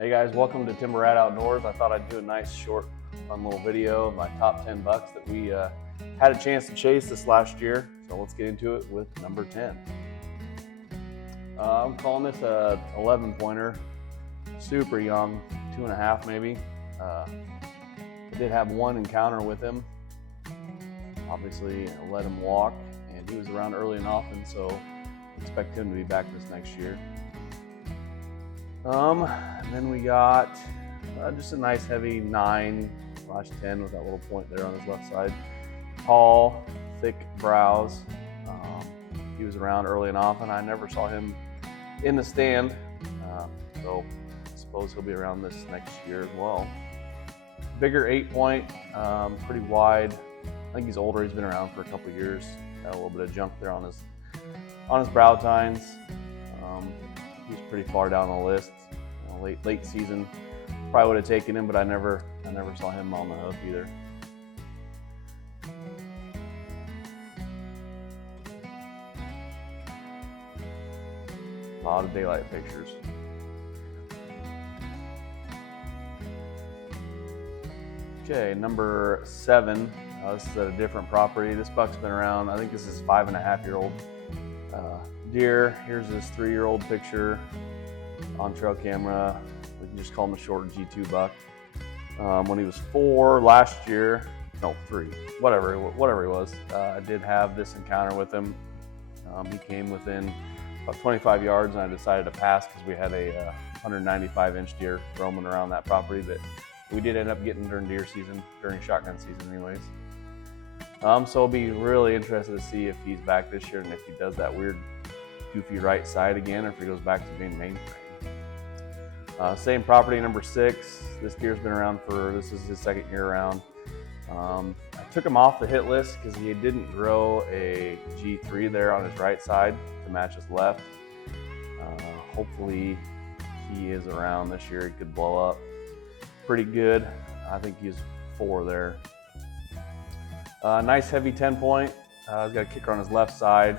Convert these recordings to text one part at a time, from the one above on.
Hey guys, welcome to Timber Rat Outdoors. I thought I'd do a nice short fun little video of my top 10 bucks that we had a chance to chase this last year. So let's get into it with number 10. I'm calling this a 11 pointer, super young, 2.5 maybe. I did have one encounter with him. Obviously I let him walk and he was around early and often, so expect him to be back this next year. And then we got just a nice heavy 9/10 with that little point there on his left side. Tall, thick brows. He was around early and often. I never saw him in the stand, so I suppose he'll be around this next year as well. Bigger 8-point, pretty wide. I think he's older. He's been around for a couple of years. Got a little bit of junk there on his brow tines. He was pretty far down the list. Late season, probably would have taken him, but I never saw him on the hook either. A lot of daylight pictures. Okay, number 7. This is at a different property. This buck's been around. I think this is 5.5-year-old deer. Here's this 3-year-old picture on trail camera. We can just call him a short G2 buck. When he was 4 last year, no, 3, whatever he was, I did have this encounter with him. He came within about 25 yards and I decided to pass because we had a 195-inch deer roaming around that property that we did end up getting during shotgun season anyways. So I'll be really interested to see if he's back this year and if he does that weird goofy right side again, or if he goes back to being mainframe. Same property, number 6. This deer's been around this is his 2nd year around. I took him off the hit list because he didn't grow a G3 there on his right side to match his left. Hopefully he is around this year. He could blow up pretty good. I think he's 4 there. Nice heavy 10-point. He's got a kicker on his left side.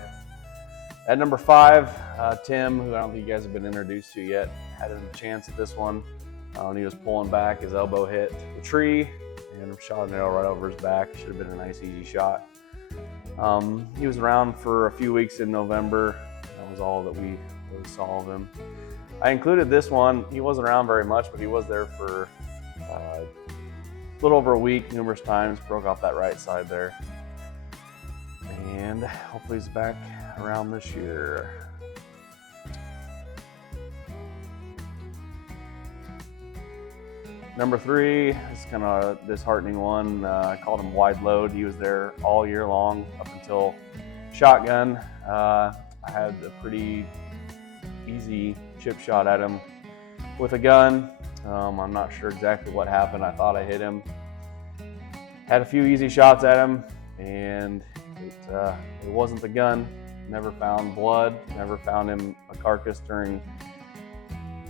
At number 5, Tim, who I don't think you guys have been introduced to yet, had a chance at this one. When he was pulling back, his elbow hit the tree and shot an arrow right over his back. Should have been a nice, easy shot. He was around for a few weeks in November. That was all that we really saw of him. I included this one. He wasn't around very much, but he was there for a little over a week, numerous times. Broke off that right side there. And hopefully he's back around this year. Number 3 is kind of a disheartening one. I called him wide load. He was there all year long up until shotgun. I had a pretty easy chip shot at him with a gun. I'm not sure exactly what happened. I thought I hit him. Had a few easy shots at him, and it wasn't the gun. Never found blood. Never found him a carcass during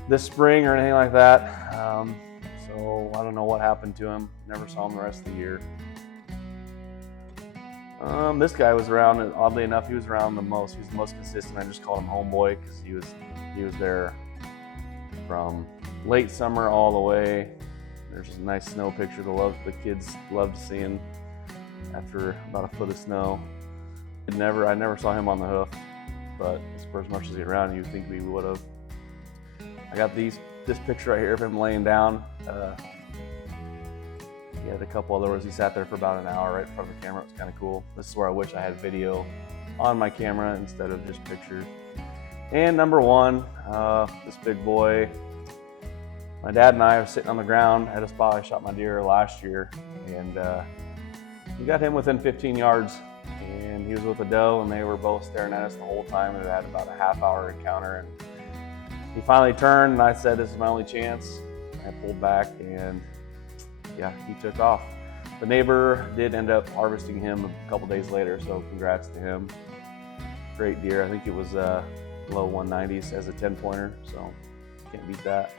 this spring or anything like that. So I don't know what happened to him. Never saw him the rest of the year. This guy was around, oddly enough, he was around the most. He was the most consistent. I just called him Homeboy because he was there from late summer all the way. There's a nice snow picture the kids loved seeing after about a foot of snow. I never saw him on the hoof, but for as much as he's around, you'd think we would have. I got this picture right here of him laying down. He had a couple other ones. He sat there for about an hour right in front of the camera. It was kind of cool. This is where I wish I had video on my camera instead of just pictures. And number 1, this big boy. My dad and I were sitting on the ground at a spot I shot my deer last year, and we got him within 15 yards. And he was with a doe, and they were both staring at us the whole time. We had about a half-hour encounter, and he finally turned, and I said, "This is my only chance." I pulled back, and yeah, he took off. The neighbor did end up harvesting him a couple days later, so congrats to him. Great deer. I think it was low 190s as a 10-pointer, so can't beat that.